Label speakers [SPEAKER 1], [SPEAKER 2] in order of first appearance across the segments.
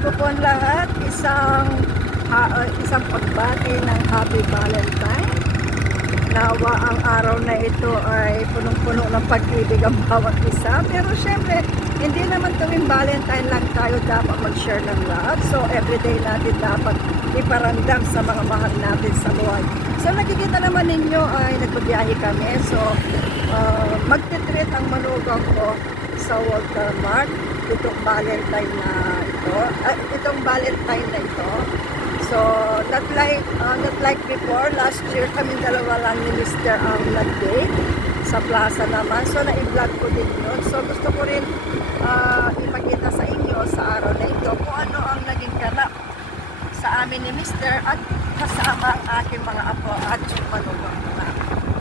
[SPEAKER 1] bago po ang lahat, isang ha- uh, isang pagbati ng Happy Valentine. Nawa ang araw na ito ay punong-puno ng pag-ibig ang bawat isa. Pero syempre, hindi naman tuwing Valentine lang tayo dapat mag-share ng love. So everyday natin dapat iparamdam sa mga mahal natin sa buhay. So nakikita naman ninyo ay nagbabiyahe kami. So uh, magtitreat ang manugang ko sa Walter Mart itong Valentine na ito. ah, itong Valentine na ito. So, not like, uh, not like before, last year kami dalawa lang ni Mr. ang nag-date sa plaza naman. So, na-vlog ko din yun. So, gusto ko rin uh, ipakita sa inyo sa araw na ito kung ano ang naging ganap sa amin ni Mr. at kasama ang aking mga apo at yung manugang na.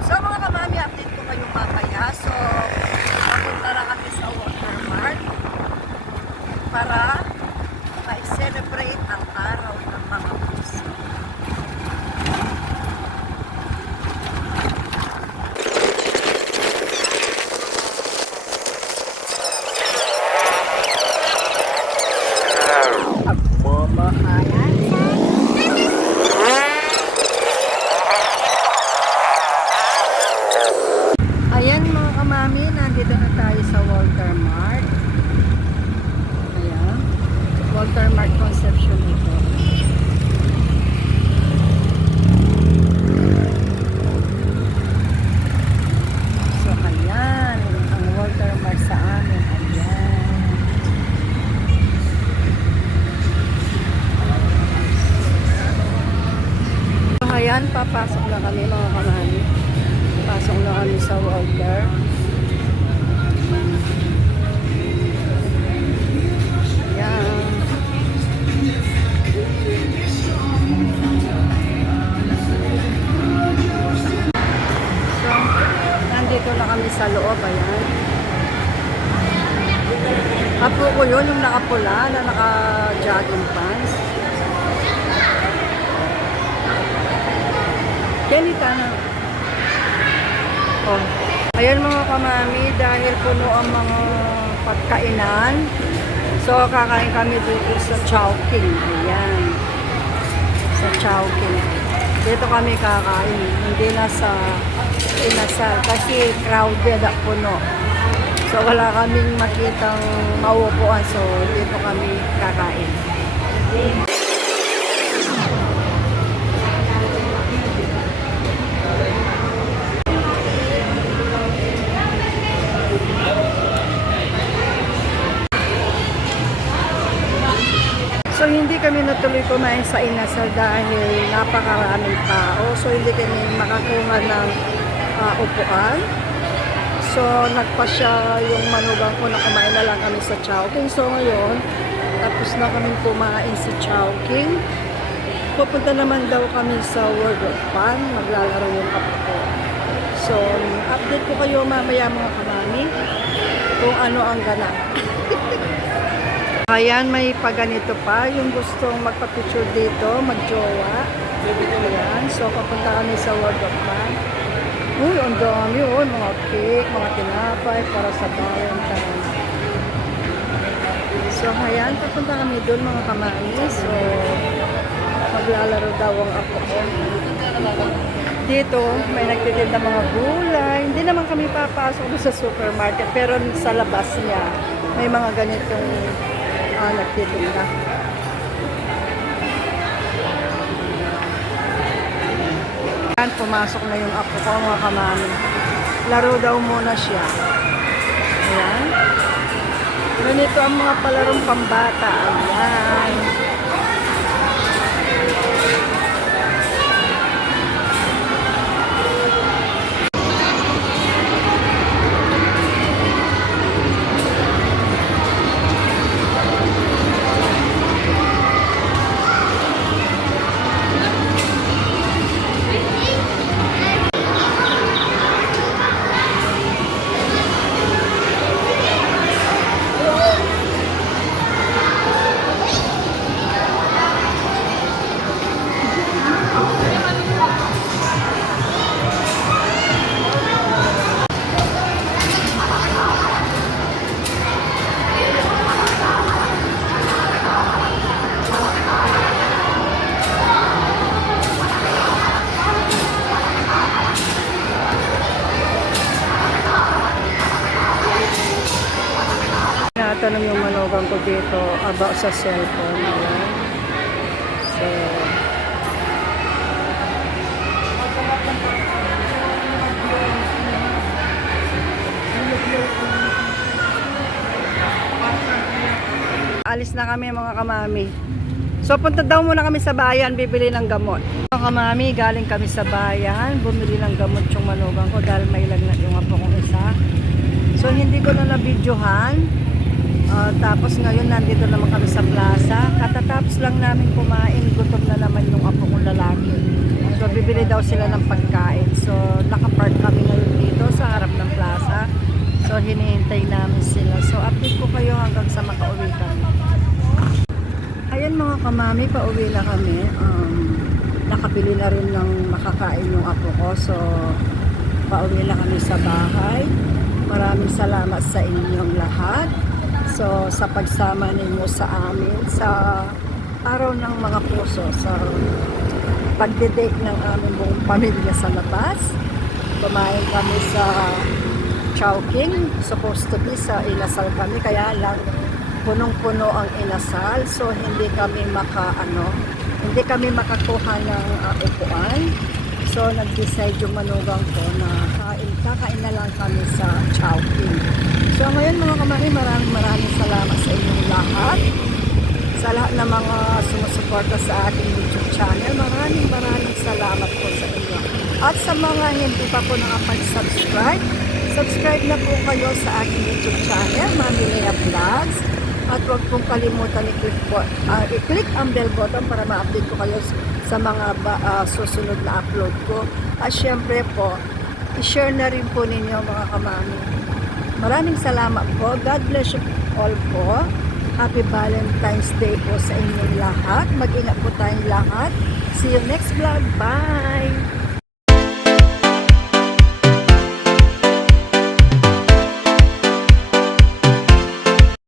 [SPEAKER 1] So, mga kamami, update ko kayo mamaya. So, papunta na kami sa Watermark para syempre Walter Mart Conception ito. So, ayan. Ang Walter Mart sa amin. Ayan. Ayan. Papasok na kami mga kamami. Pasok na kami sa Walter. Apo ko yun, yung nakapula na naka-jogging pants. Ganita na. Oh. Ayan mga kamami, dahil puno ang mga pagkainan. So, kakain kami dito sa Chowking. Ayan. Sa Chowking. Dito kami kakain. Hindi na sa inasal. Kasi crowded at puno. So, wala kaming makitang mauupuan. So, dito kami kakain. So hindi kami natuloy kumain sa inasal dahil napakaraming tao. So hindi kami makakuha ng ah, upuan. So nagpasya yung manugang ko na kumain na lang kami sa Chowking. So ngayon, tapos na kami kumain sa Chowking. Pupunta naman daw kami sa World of Fun. Maglalaro yung apo ko. So, update ko kayo mamaya mga kamami kung ano ang ganap. Ayan, may paganito pa. Yung gustong magpa-picture dito, magjowa. So papunta kami sa World of Fun. Uy, ang dami oh. Mga cake, mga tinapay para sa Valentine. So, ayan, papunta kami doon mga kamami. So, maglalaro daw ang ako ko. Dito, may nagtitinda mga gulay. Hindi naman kami papasok sa supermarket, pero sa labas niya, may mga ganitong ah, nagtitinda. Pumasok na yung apo ko, mga kamami. Laro daw muna siya. Ayan. Ganito ang mga palarong pambata. Ayan. Nagtatanong yung manugang ko dito about sa cellphone. Ayan. So, alis na kami mga kamami. So punta daw muna kami sa bayan, bibili ng gamot. Mga kamami, galing kami sa bayan, bumili ng gamot yung manugang ko dahil may lagnat yung apo kong isa. So hindi ko na na-videohan. Ah, tapos ngayon nandito naman kami sa plaza. Katatapos lang namin kumain, gutom na naman yung apo kong lalaki. So bibili daw sila ng pagkain. So nakapark kami ngayon dito sa harap ng plaza. So hinihintay namin sila. So update ko kayo hanggang sa makauwi kami. Ayan mga kamami, pauwi na kami. Um, nakabili na rin ng makakain yung apo ko. So, pauwi na kami sa bahay. Maraming salamat sa inyong lahat. So, sa pagsama ninyo sa amin sa araw ng mga puso. Sa pagdedate ng aming buong pamilya sa labas. Kumain kami sa Chowking. Supposed to be sa Inasal kami. Kaya lang, punong-puno ang inasal so hindi kami maka ano hindi kami makakuha ng uh, upuan so nag-decide yung manugang ko na kain, kakain na lang kami sa Chowking so ngayon mga kamari maraming maraming salamat sa inyong lahat sa lahat ng mga sumusuporta sa ating YouTube channel maraming maraming salamat po sa inyo at sa mga hindi pa po nakapag-subscribe subscribe na po kayo sa aking YouTube channel Mami Lea Vlogs at huwag pong kalimutan i-click, po, ah, i-click ang bell button para ma-update ko kayo sa mga ah, susunod na upload ko. At syempre po, i-share na rin po ninyo mga kamami. Maraming salamat po. God bless you all po. Happy Valentine's Day po sa inyong lahat. Mag-ingat po tayong lahat. See you next vlog. Bye!